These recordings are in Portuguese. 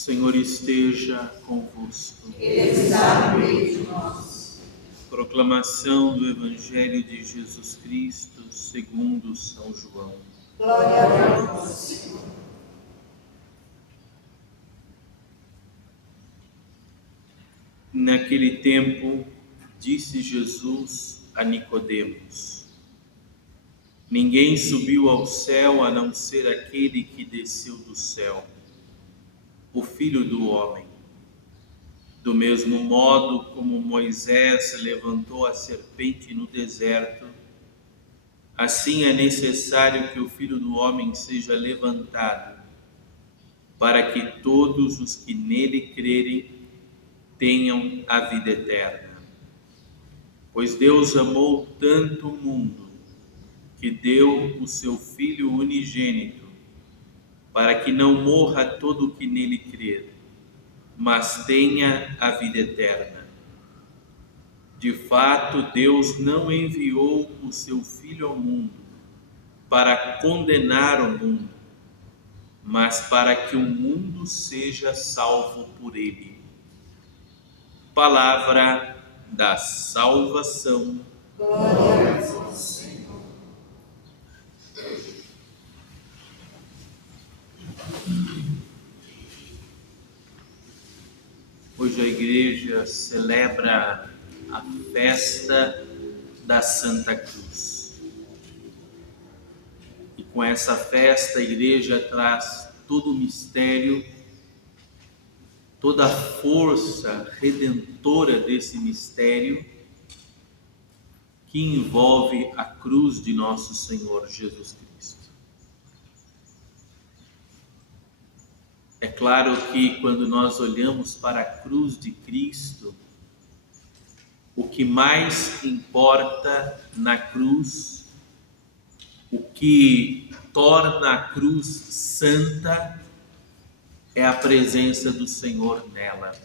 Senhor esteja convosco. Ele está no meio de nós. Proclamação do Evangelho de Jesus Cristo segundo São João. Glória a vós, Senhor. Naquele tempo, disse Jesus a Nicodemos: Ninguém subiu ao céu a não ser aquele que desceu do céu, o Filho do Homem. Do mesmo modo como Moisés levantou a serpente no deserto, assim é necessário que o Filho do Homem seja levantado, para que todos os que nele crerem tenham a vida eterna. Pois Deus amou tanto o mundo, que deu o seu Filho unigênito, para que não morra todo o que nele crer, mas tenha a vida eterna. De fato, Deus não enviou o seu Filho ao mundo para condenar o mundo, mas para que o mundo seja salvo por ele. Palavra da salvação. Glória a vós, Senhor. Hoje a igreja celebra a festa da Santa Cruz. E com essa festa a igreja traz todo o mistério, toda a força redentora desse mistério que envolve a cruz de nosso Senhor Jesus Cristo. É claro que quando nós olhamos para a cruz de Cristo, o que mais importa na cruz, o que torna a cruz santa, é a presença do Senhor nela.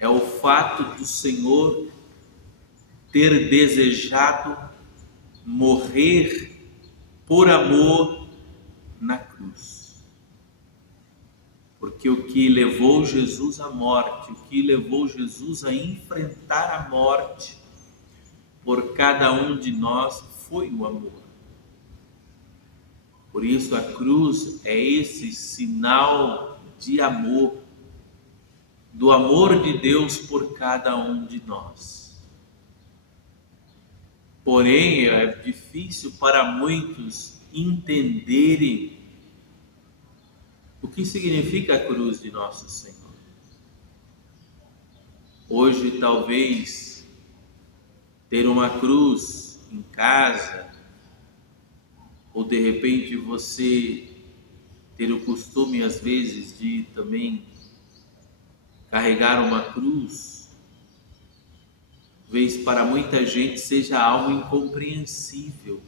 É o fato do Senhor ter desejado morrer por amor na cruz. Porque o que levou Jesus à morte, o que levou Jesus a enfrentar a morte por cada um de nós foi o amor. Por isso a cruz é esse sinal de amor, do amor de Deus por cada um de nós. Porém, é difícil para muitos entenderem o que significa a cruz de nosso Senhor. Hoje, talvez, ter uma cruz em casa, ou de repente você ter o costume, às vezes, de também carregar uma cruz, talvez para muita gente seja algo incompreensível.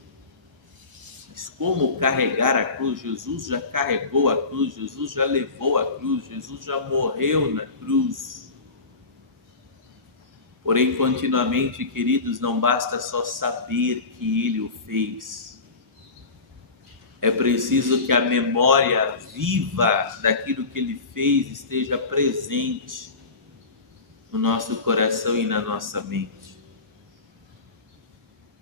Mas como carregar a cruz? Jesus já carregou a cruz, Jesus já levou a cruz, Jesus já morreu na cruz. Porém, continuamente, queridos, não basta só saber que Ele o fez. É preciso que a memória viva daquilo que Ele fez esteja presente no nosso coração e na nossa mente.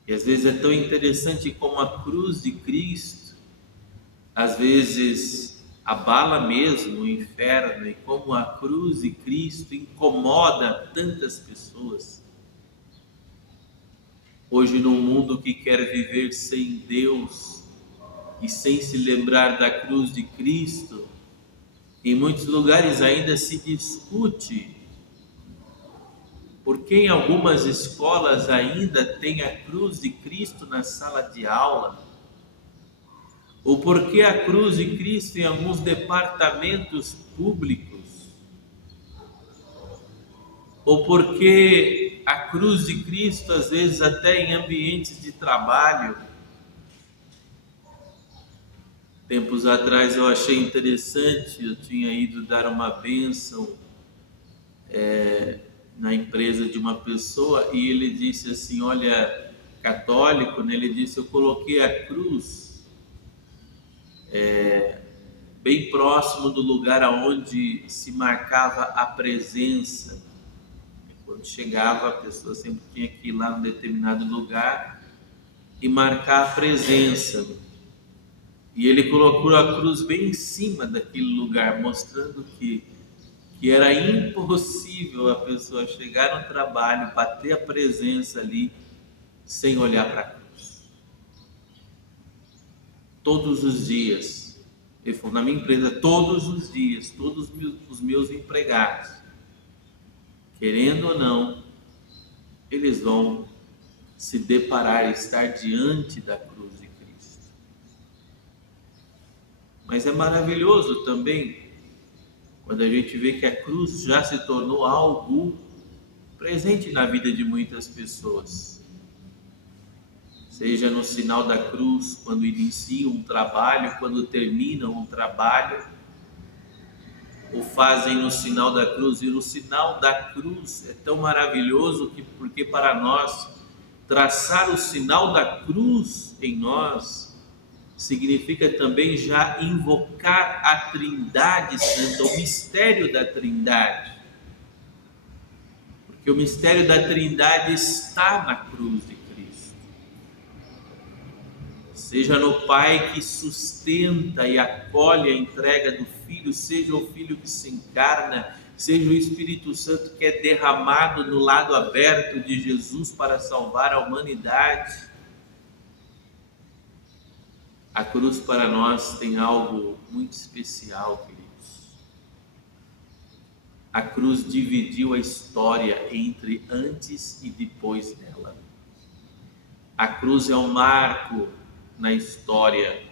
E às vezes é tão interessante como a cruz de Cristo, às vezes abala mesmo o inferno, e como a cruz de Cristo incomoda tantas pessoas. Hoje, num mundo que quer viver sem Deus e sem se lembrar da cruz de Cristo, em muitos lugares ainda se discute porque em algumas escolas ainda tem a cruz de Cristo na sala de aula, ou porque a cruz de Cristo em alguns departamentos públicos, ou porque a cruz de Cristo às vezes até em ambientes de trabalho. Tempos atrás eu achei interessante, eu tinha ido dar uma bênção na empresa de uma pessoa, e ele disse assim, olha, católico, né? Ele disse, eu coloquei a cruz bem próximo do lugar aonde se marcava a presença. Quando chegava, a pessoa sempre tinha que ir lá num determinado lugar e marcar a presença. E ele colocou a cruz bem em cima daquele lugar, mostrando que era impossível a pessoa chegar no trabalho, bater a presença ali, sem olhar para a cruz. Todos os dias, ele falou, na minha empresa, todos os dias, todos os meus empregados, querendo ou não, eles vão se deparar, estar diante da cruz de Cristo. Mas é maravilhoso também quando a gente vê que a cruz já se tornou algo presente na vida de muitas pessoas. Seja no sinal da cruz, quando iniciam um trabalho, quando terminam um trabalho, ou fazem no sinal da cruz. E no sinal da cruz é tão maravilhoso porque para nós, traçar o sinal da cruz em nós significa também já invocar a Trindade Santa, o mistério da Trindade. Porque o mistério da Trindade está na cruz de Cristo. Seja no Pai que sustenta e acolhe a entrega do Filho, seja o Filho que se encarna, seja o Espírito Santo que é derramado no lado aberto de Jesus para salvar a humanidade. A cruz para nós tem algo muito especial, queridos. A cruz dividiu a história entre antes e depois dela. A cruz é um marco na história.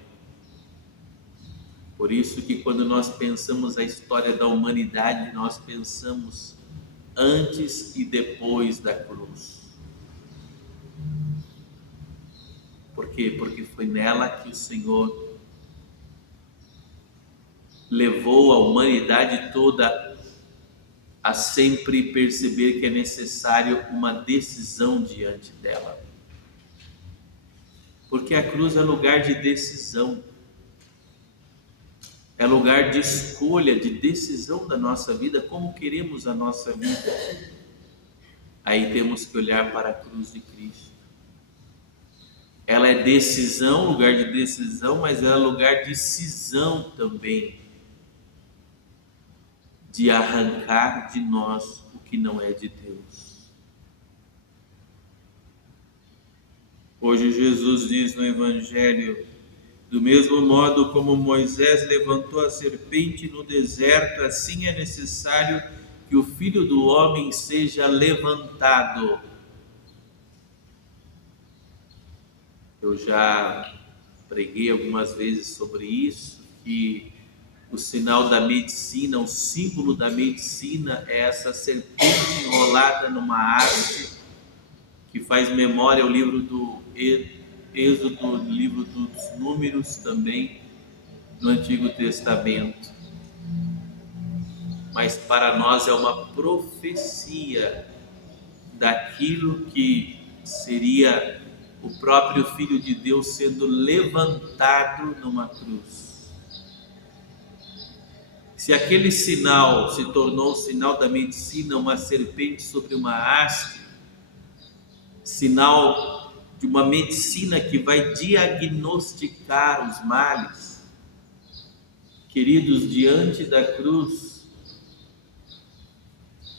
Por isso que quando nós pensamos a história da humanidade, nós pensamos antes e depois da cruz. Por quê? Porque foi nela que o Senhor levou a humanidade toda a sempre perceber que é necessário uma decisão diante dela. Porque a cruz é lugar de decisão, é lugar de escolha, de decisão da nossa vida, como queremos a nossa vida. Aí temos que olhar para a cruz de Cristo. Ela é decisão, lugar de decisão, mas ela é lugar de cisão também, de arrancar de nós o que não é de Deus. Hoje Jesus diz no Evangelho, do mesmo modo como Moisés levantou a serpente no deserto, assim é necessário que o Filho do Homem seja levantado. Eu já preguei algumas vezes sobre isso, que o sinal da medicina, o símbolo da medicina é essa serpente enrolada numa haste, que faz memória ao livro do Êxodo, livro dos Números também, no Antigo Testamento. Mas para nós é uma profecia daquilo que seria o próprio Filho de Deus sendo levantado numa cruz. Se aquele sinal se tornou o sinal da medicina, uma serpente sobre uma haste, sinal de uma medicina que vai diagnosticar os males, queridos, diante da cruz,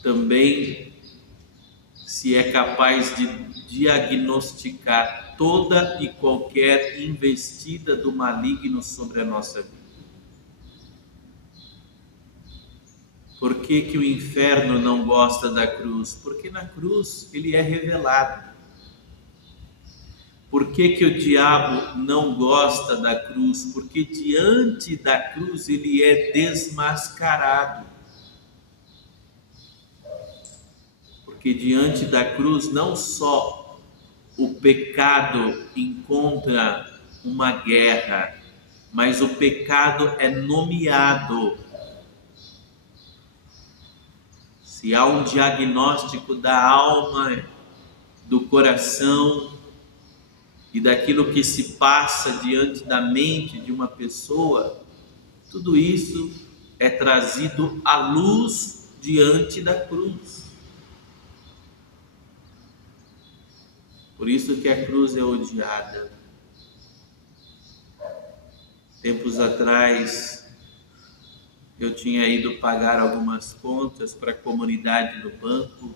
também se é capaz de diagnosticar toda e qualquer investida do maligno sobre a nossa vida. Por que o inferno não gosta da cruz? Porque na cruz ele é revelado. Por que o diabo não gosta da cruz? Porque diante da cruz ele é desmascarado. Porque diante da cruz não só o pecado encontra uma guerra, mas o pecado é nomeado. Se há um diagnóstico da alma, do coração e daquilo que se passa diante da mente de uma pessoa, Tudo isso é trazido à luz diante da cruz. Por isso que a cruz é odiada. Tempos atrás, eu tinha ido pagar algumas contas para a comunidade do banco,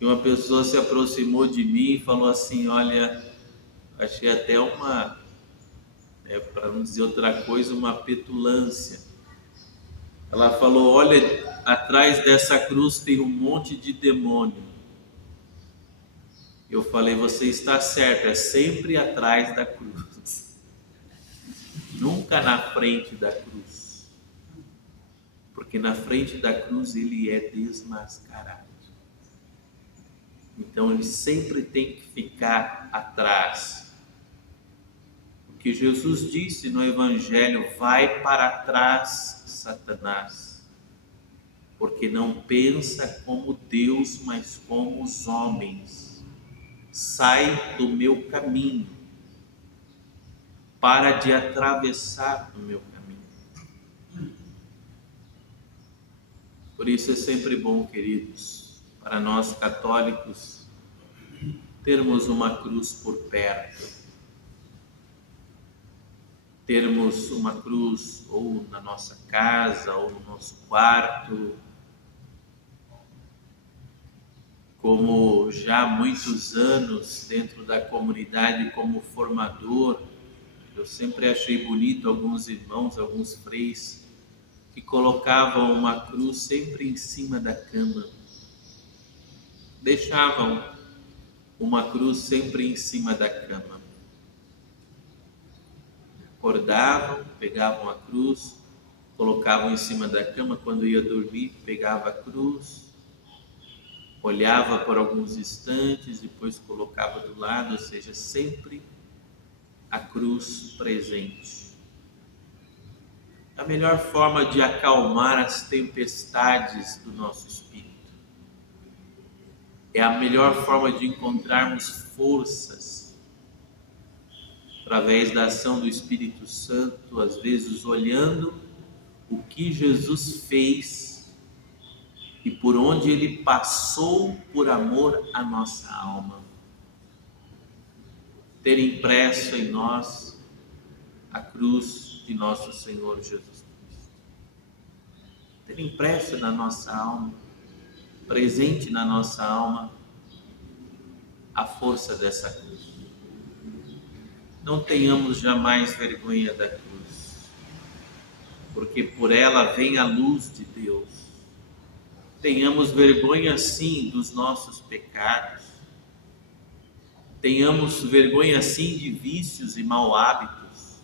e uma pessoa se aproximou de mim e falou assim: olha, achei até para não dizer outra coisa, uma petulância. Ela falou: olha, atrás dessa cruz tem um monte de demônio. Eu falei: você está certo, é sempre atrás da cruz, nunca na frente da cruz, porque na frente da cruz ele é desmascarado. Então ele sempre tem que ficar atrás. O que Jesus disse no Evangelho: vai para trás, Satanás, porque não pensa como Deus, mas como os homens. Sai do meu caminho, para de atravessar o meu caminho. Por isso é sempre bom, queridos, para nós católicos, termos uma cruz por perto, termos uma cruz ou na nossa casa ou no nosso quarto. Como já há muitos anos dentro da comunidade como formador, eu sempre achei bonito alguns irmãos, alguns freis, que colocavam uma cruz sempre em cima da cama. Deixavam uma cruz sempre em cima da cama. Acordavam, pegavam a cruz, colocavam em cima da cama. Quando ia dormir, pegava a cruz, olhava por alguns instantes, depois colocava do lado, ou seja, sempre a cruz presente. A melhor forma de acalmar as tempestades do nosso espírito. É a melhor forma de encontrarmos forças através da ação do Espírito Santo, às vezes olhando o que Jesus fez e por onde ele passou por amor à nossa alma. Ter impresso em nós a cruz de nosso Senhor Jesus Cristo. Ter impresso na nossa alma, presente na nossa alma, a força dessa cruz. Não tenhamos jamais vergonha da cruz, porque por ela vem a luz de Deus. Tenhamos vergonha sim dos nossos pecados, tenhamos vergonha sim de vícios e mau hábitos,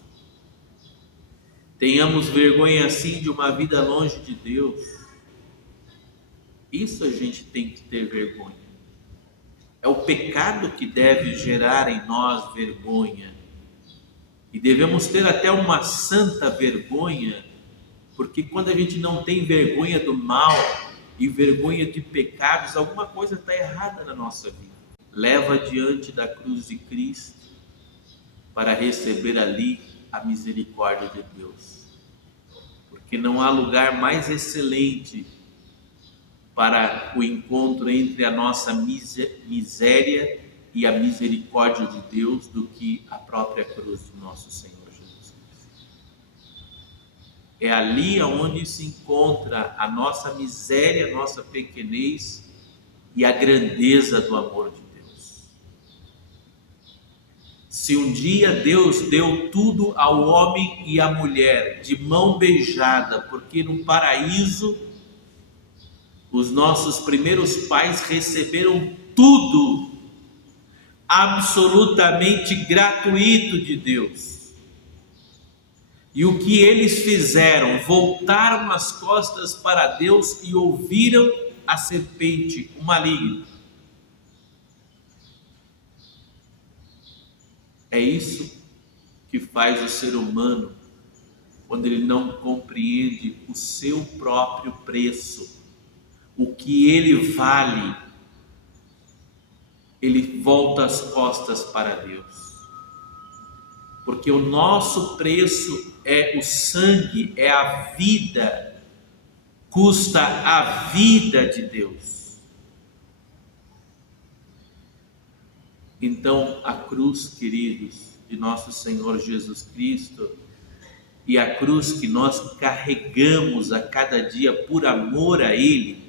tenhamos vergonha sim de uma vida longe de Deus. Isso a gente tem que ter vergonha. É o pecado que deve gerar em nós vergonha. E devemos ter até uma santa vergonha, porque quando a gente não tem vergonha do mal e vergonha de pecados, alguma coisa está errada na nossa vida. Leva diante da cruz de Cristo para receber ali a misericórdia de Deus. Porque não há lugar mais excelente para o encontro entre a nossa miséria e a misericórdia de Deus do que a própria cruz do nosso Senhor Jesus Cristo. É ali onde se encontra a nossa miséria, a nossa pequenez e a grandeza do amor de Deus. Se um dia Deus deu tudo ao homem e à mulher de mão beijada, porque no paraíso os nossos primeiros pais receberam tudo, absolutamente gratuito de Deus. E o que eles fizeram? Voltaram as costas para Deus e ouviram a serpente, o maligno. É isso que faz o ser humano quando ele não compreende o seu próprio preço, o que ele vale. Ele volta as costas para Deus. porque o nosso preço é o sangue, é a vida, custa a vida de Deus. Então, a cruz, queridos, de nosso Senhor Jesus Cristo, e a cruz que nós carregamos a cada dia por amor a Ele,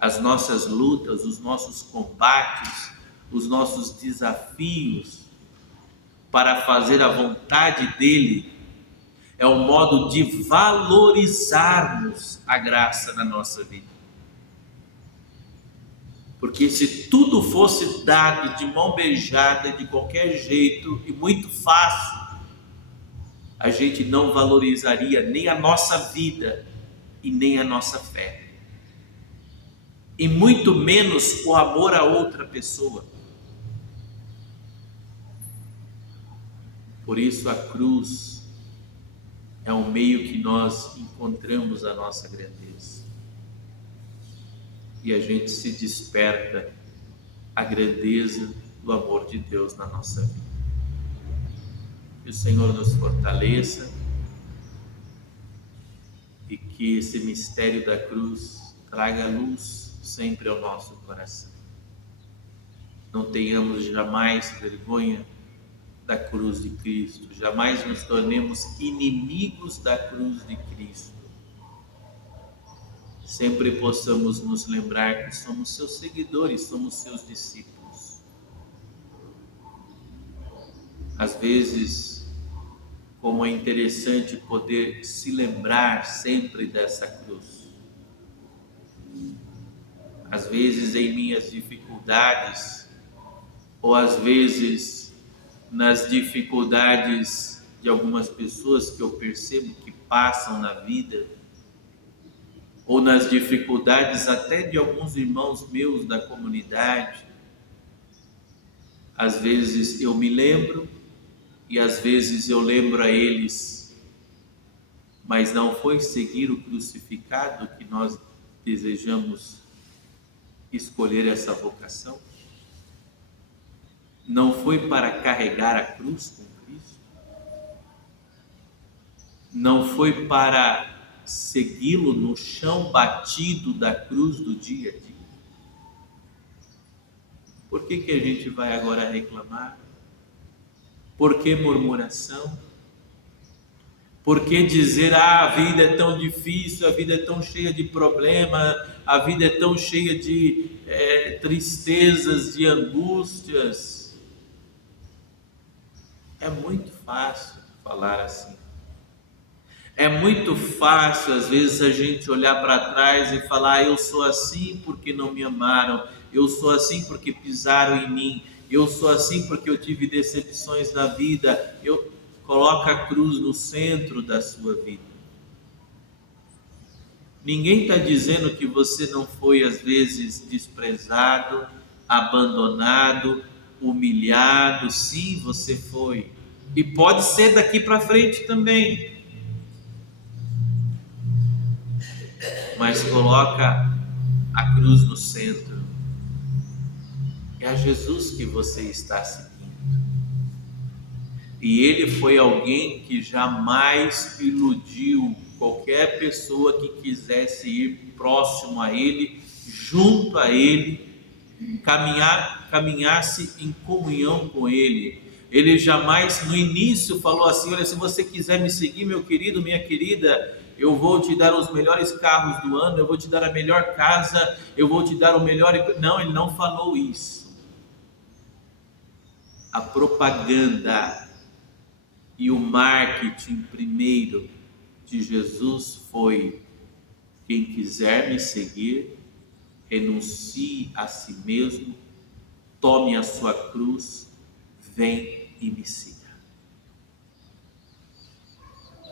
as nossas lutas, os nossos combates, os nossos desafios para fazer a vontade dEle, é um modo de valorizarmos a graça na nossa vida. Porque se tudo fosse dado de mão beijada, de qualquer jeito e muito fácil, a gente não valorizaria nem a nossa vida e nem a nossa fé. E muito menos o amor a outra pessoa. Por isso a cruz é um meio que nós encontramos a nossa grandeza. E a gente se desperta a grandeza do amor de Deus na nossa vida. Que o Senhor nos fortaleça e que esse mistério da cruz traga luz sempre ao nosso coração. Não tenhamos jamais vergonha da cruz de Cristo, jamais nos tornemos inimigos da cruz de Cristo. Sempre possamos nos lembrar que somos seus seguidores, somos seus discípulos. Às vezes, como é interessante poder se lembrar sempre dessa cruz. Às vezes em minhas dificuldades, ou às vezes nas dificuldades de algumas pessoas que eu percebo que passam na vida, ou nas dificuldades até de alguns irmãos meus da comunidade, às vezes eu me lembro e às vezes eu lembro a eles, mas não foi seguir o crucificado que nós desejamos escolher essa vocação? Não foi para carregar a cruz com Cristo? Não foi para segui-lo no chão batido da cruz do dia a dia? Por que a gente vai agora reclamar? Por que murmuração? Por que dizer, a vida é tão difícil, a vida é tão cheia de problemas, a vida é tão cheia de tristezas, de angústias? É muito fácil falar assim. É muito fácil, às vezes, a gente olhar para trás e falar, eu sou assim porque não me amaram, eu sou assim porque pisaram em mim, eu sou assim porque eu tive decepções na vida. Coloca a cruz no centro da sua vida. Ninguém está dizendo que você não foi, às vezes, desprezado, abandonado, humilhado. Sim, você foi. E pode ser daqui para frente também. Mas coloca a cruz no centro. É a Jesus que você está seguindo. E ele foi alguém que jamais iludiu qualquer pessoa que quisesse ir próximo a ele, junto a ele, caminhasse em comunhão com ele. Ele jamais no início falou assim, olha, se você quiser me seguir, meu querido, minha querida, eu vou te dar os melhores carros do ano, eu vou te dar a melhor casa, eu vou te dar o melhor... Não, ele não falou isso. A propaganda e o marketing primeiro de Jesus foi: quem quiser me seguir, renuncie a si mesmo, tome a sua cruz, vem e me siga.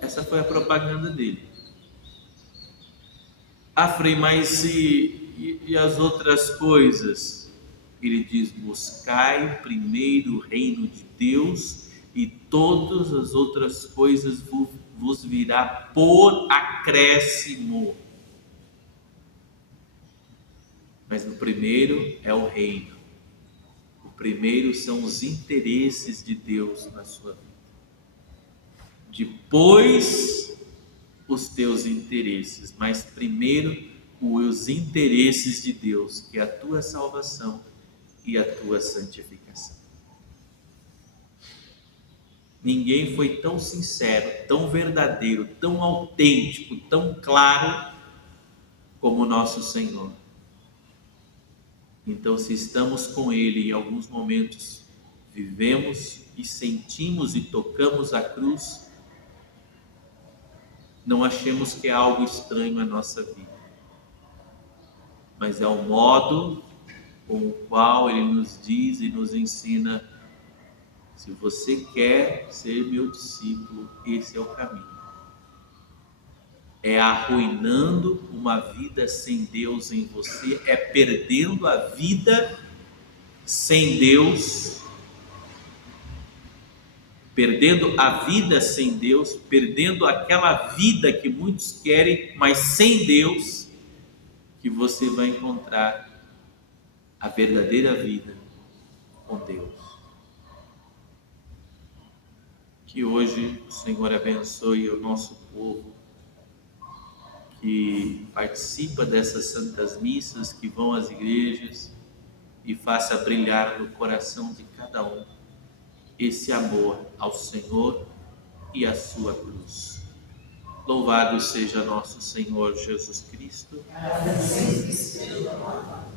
Essa foi a propaganda dele. Ah, Frei, mas e as outras coisas? Ele diz, buscai primeiro o reino de Deus e todas as outras coisas vos virá por acréscimo. Mas no primeiro é o reino. O Primeiro são os interesses de Deus na sua vida. Depois, os teus interesses. Mas primeiro, os interesses de Deus, que é a tua salvação e a tua santificação. Ninguém foi tão sincero, tão verdadeiro, tão autêntico, tão claro como o nosso Senhor. Então, se estamos com Ele, em alguns momentos vivemos e sentimos e tocamos a cruz, não achemos que é algo estranho à nossa vida, mas é o modo com o qual Ele nos diz e nos ensina: se você quer ser meu discípulo, esse é o caminho. É arruinando uma vida sem Deus em você, é perdendo a vida sem Deus, perdendo a vida sem Deus, perdendo aquela vida que muitos querem, mas sem Deus, que você vai encontrar a verdadeira vida com Deus. Que hoje o Senhor abençoe o nosso povo que participa dessas santas missas, que vão às igrejas, e faça brilhar no coração de cada um esse amor ao Senhor e à sua cruz. Louvado seja nosso Senhor Jesus Cristo. Sempre seja louvado.